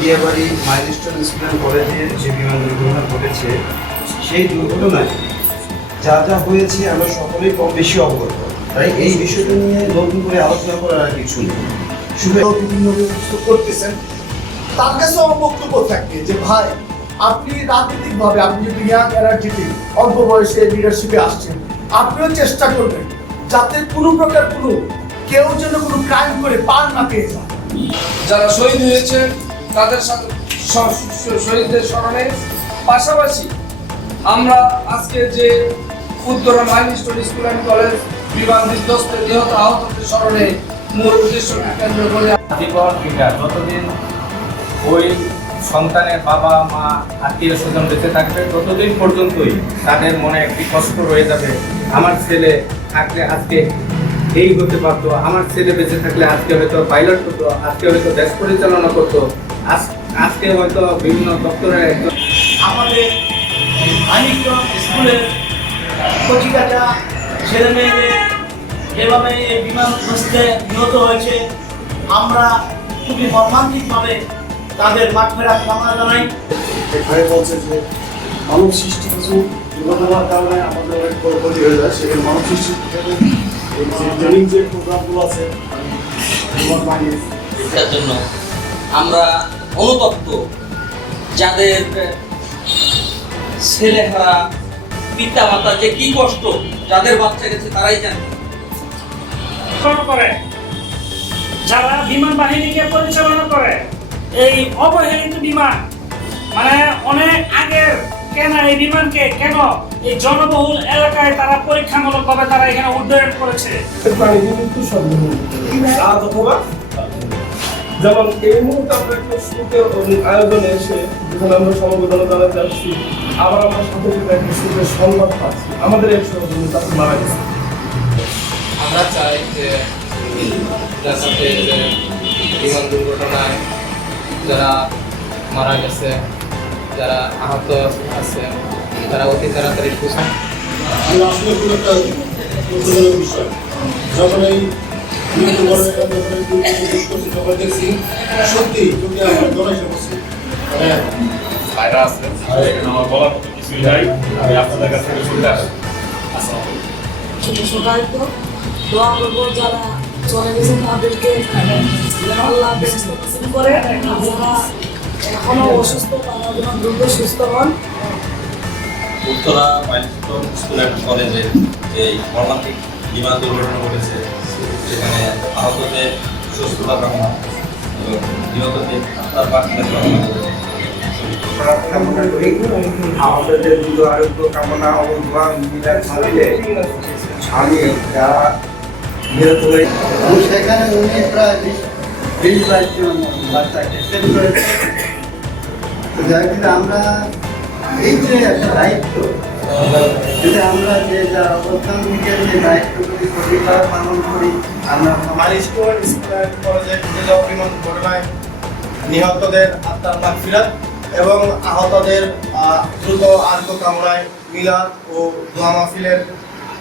বিয়েবাড়ি milestone school কলেজে যে বিমান দুর্ঘটনা ঘটেছে, সেই দুর্ঘটনায় যা যা হয়েছে, আমরা সকলেই কম বেশি অবগত। তাই এই বিষয়টা নিয়ে নতুন করে আলোচনা করার আর কিছু নেই। শুধু বিভিন্ন করতেছেন। তার কাছে আমার বক্তব্য থাকবে যে, ভাই, আপনি রাজনৈতিক ভাবে আপনি যদি ইয়াং এনার্জিতে অল্প বয়সে লিডারশিপে আসছেন, আপনিও চেষ্টা করবেন যাতে কোনো প্রকার কোনো, কেউ যেন কোনো ক্রাইম করে পার না পেয়ে যায়। যারা শহীদ হয়েছে তাদের সাথে শহীদদের স্মরণে। পাশাপাশি আমরা আজকে যে Uttara milestone school and college বিমান বিধ্বস্তে নিহত আহতদের স্মরণে মূল উদ্দেশ্যকে কেন্দ্র করে জীবন এটা যতদিন ওই সন্তানের বাবা, মা, আত্মীয় স্বজন বেঁচে থাকবে, ততদিন পর্যন্তই তাদের মনে একটি কষ্ট রয়ে যাবে। আমার ছেলে থাকলে আজকে এই হতে পারতো, আমার ছেলে বেঁচে থাকলে আজকে হয়তো পাইলট হতো, আজকে হয়তো দেশ পরিচালনা করতো। আজকে হয়তো বিভিন্ন দপ্তরে আমাদের আনিকন স্কুলের কচিকাটা ছেলে মেয়েদের যেভাবে এই বিমান ধসতে নিহত হয়েছে আমরা খুবই মর্মান্তিকভাবে তাদের মাঠ ফেরার কামনা জানাই। এখানে বলছে যে মানব সৃষ্টি কিছু দুর্ঘটনার কারণে আমাদের অনেক বড় ক্ষতি হয়ে যায়। সেখানে মানব সৃষ্টি থেকে ট্রেনিং যে প্রোগ্রামগুলো আছে এটার জন্য আমরা অনুতপ্ত যাদের ছেলেহারা পিতা মাতা যে কি কষ্ট যাদের বাচ্চা গেছে তারাই জানে। করে যারা বিমান বাহিনীকে পরিচালনা করে এই অবহেলিত বিমান মানে অনেক আগের কেন এই বিমানকে কেন এই জনবহুল এলাকায় তারা পরীক্ষামূলক ভাবে তারা এখানে উড্ডয়ন করেছে? অথবা? যেমন এই মুহূর্তে আমরা একটা সুখের আয়োজনে এসে যেখানে আমরা সমবেদনা জানাতে যাচ্ছি আবার আমরা সাথে সাথে একটা সুখের সংবাদ পাচ্ছি। আমাদের এক সহযোগী তাকে মারা গেছে। আমরা চাই যে যার সাথে যে বিমান দুর্ঘটনায় যারা মারা গেছে যারা আহত আছে তারা অতি তাড়াতাড়ি সুস্থ আমি আসলে খুব একটা বিষয়। যখন এই সত্যি মানে আছে এখানে আমার বলার মতো আমি আপনাদের কাছ থেকে শুনতে আসি ছোট ছোটায়িত দোয়া করব যারা চলে গেছেন তাদেরকে আল্লাহ করে যারা এখনও অসুস্থ তারা যেন দ্রুত সুস্থ হন উত্তরা মাইলস্টোন স্কুল কলেজে এই মর্মান্তিক বিমান দুর্ঘটনা ঘটেছে। সেখানে আহতদের সুস্থতা কামনা এবং নিহতদের আত্মার কামনা করে কামনা করি আমাদের দ্রুত আরোগ্য কামনা ও দোয়া মিলাদ মালিলে আমি যারা নিহত হয়ে সেখানে উনি প্রায় বিশ বিশ বাইশ জন বাচ্চাকে সেভ করেছে। তো যাই আমরা এই যে একটা দায়িত্ব যদি আমরা যে যা দায়িত্বগুলি সঠিকভাবে পালন করি আমরা আমার স্কুল যে বিমান ঘটনায় নিহতদের আত্মার মাগফিরাত এবং আহতদের আহ, দ্রুত আর্থ কামড়ায় মিলাদ ও দোয়া মাহফিলের